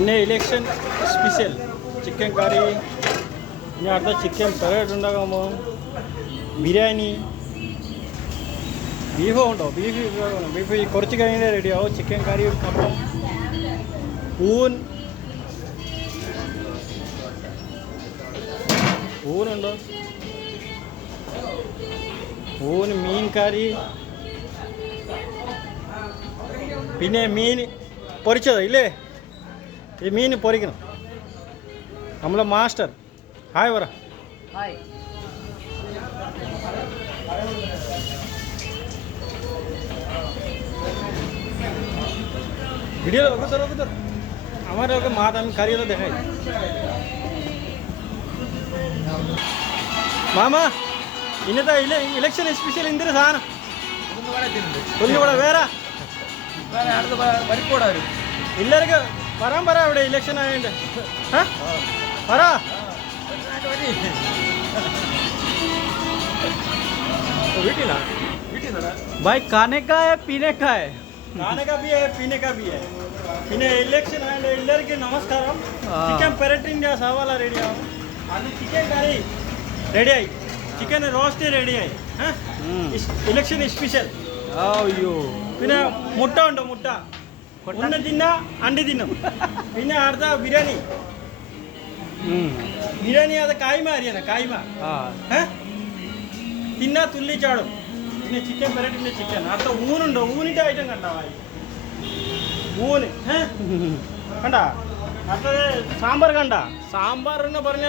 പിന്നെ election special chicken കറി, ഇനി അടുത്ത ചിക്കൻ പെരട്ട് ഉണ്ടാക്കാൻ പോകും, ബിരിയാണി, ബീഫും ഉണ്ടോ? ബീഫ് കുറച്ച് കഴിഞ്ഞാൽ റെഡിയാവും. ചിക്കൻ കറി മൊത്തം, ഊനുണ്ടോ? ഊന്, മീൻ കറി, പിന്നെ മീൻ പൊരിച്ചതോ ഇല്ലേ? ഈ മീൻ പൊരിക്കണം. നമ്മളെ മാസ്റ്റർ ഹായ് പറ. ഹായ്. ভিডিও ওকে আমার ওকে মাত আমি কারিয়ে তো দেখাই। മാമാ ഇന്നത്തെ ഇലക്ഷൻ സ്പെഷ്യൽ എന്തൊരു സാധനം? ഉള്ളിവിടെ വേറെ എല്ലാവർക്കും വരാൻ പറ. ഇവിടെ ഇലക്ഷൻ ആയതുകൊണ്ട് പറ. भाई खाने का है पीने का है? खाने का भी है, पीने का भी है. പിന്നെ ഇലക്ഷൻ ആയതുകൊണ്ട് എല്ലാവർക്കും നമസ്കാരം. ചിക്കൻ പെരട്ടിൻ്റെ സവാള റെഡിയാവും. അത് ചിക്കൻ കറി റെഡിയായി, ചിക്കൻ റോസ്റ്റ് റെഡിയായി. Election special. അയ്യോ, പിന്നെ മുട്ട ഉണ്ട്. മുട്ട ഒന്ന് തിന്ന അണ്ടി തിന്നും. പിന്നെ അടുത്ത ബിരിയാണി. ബിരിയാണി അത് കായ്മ അറിയാനാ? കായ്മ തിന്ന തുള്ളിച്ചാടും. പിന്നെ ചിക്കൻ പെരട്ടിൻ്റെ ചിക്കൻ. അടുത്ത ഊനുണ്ടോ? ഊനിൻ്റെ ഐറ്റം കണ്ടാ? ഊന് കണ്ട. അടുത്തത് സാമ്പാർ കണ്ട. സാമ്പാർ എന്ന് പറഞ്ഞ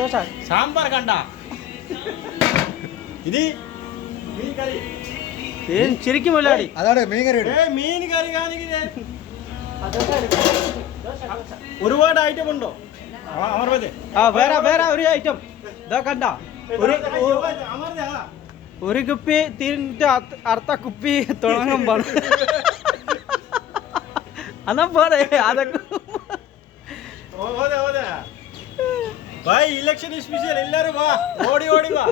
ദോശ സാമ്പാർ കണ്ട. ഇത് മീൻ കറി. ശരിക്കും മുതലാളി അതാണ് മീൻ കറി. മീൻ കറി കാണിക്കില്ലേ? ഒരുപാട് ഐറ്റം ഉണ്ടോ? വേറെ വേറെ ഒരു ഐറ്റം കണ്ട. ഒരു കുപ്പി തീരിട്ട് അടുത്ത കുപ്പി തുടങ്ങാൻ പാടും. എന്നാ പോരെ അതൊക്കെ. ഇലക്ഷൻ സ്പെഷ്യൽ എല്ലാരും വാ, ഓടി ഓടി വാ.